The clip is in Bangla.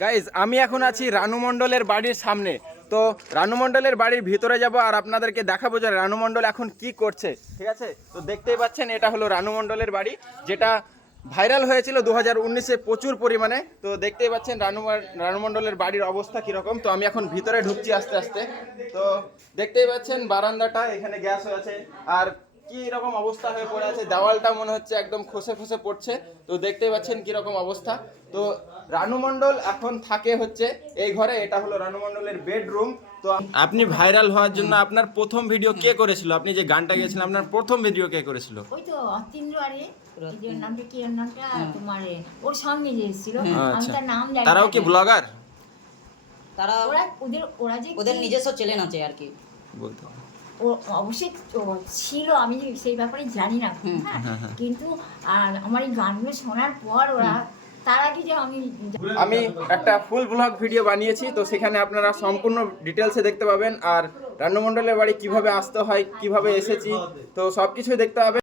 গাইজ আমি এখন আছি রানু মণ্ডলের বাড়ির সামনে। তো রানু মণ্ডলের বাড়ির ভিতরে যাব আর আপনাদেরকে দেখাবো যে রানু মণ্ডল এখন কি করছে। ঠিক আছে, তো দেখতেই পাচ্ছেন এটা হলো রানু মণ্ডলের বাড়ি, যেটা ভাইরাল হয়েছিল 2019-এ প্রচুর পরিমাণে। তো দেখতেই পাচ্ছেন রানু মণ্ডলের বাড়ির অবস্থা কীরকম। তো আমি এখন ভিতরে ঢুকছি আস্তে আস্তে। তো দেখতেই পাচ্ছেন বারান্দাটা, এখানে গ্যাস আছে আর কি রকম অবস্থা হয়ে পড়ে আছে, দেওয়ালটা মনে হচ্ছে একদম খসে খসে পড়ছে। তো দেখতেই পাচ্ছেন কি রকম অবস্থা। তো রানু মণ্ডল এখন থাকে হচ্ছে এই ঘরে, এটা হলো রানু মণ্ডলের বেডরুম। তো আপনি ভাইরাল হওয়ার জন্য আপনার প্রথম ভিডিও কে করেছিল? আপনি যে গানটা গেয়েছিলেন আপনার প্রথম ভিডিও কে করেছিল? ওই তো অতীন্দ্র আরে এই নামটা কি, এর নামটা তোমার ওর সঙ্গে যে এসেছিল, আমি তার নাম জানি। তারাও কি ব্লগার? তারা ওরা যে ওদের নিজস্ব চ্যানেল আছে আর কি বলতে ও অবশ্যই ছিল, আমি সেই ব্যাপারে জানি না। হ্যাঁ, কিন্তু আর আমার এই গানগুলো শোনার পর ওরা তার আগে যে আমি একটা ফুল ব্লগ ভিডিও বানিয়েছি, তো সেখানে আপনারা সম্পূর্ণ ডিটেলসে দেখতে পাবেন। আর রানু মণ্ডলের বাড়ি কিভাবে আসতে হয়, কিভাবে এসেছি, তো সব কিছুই দেখতে হবে।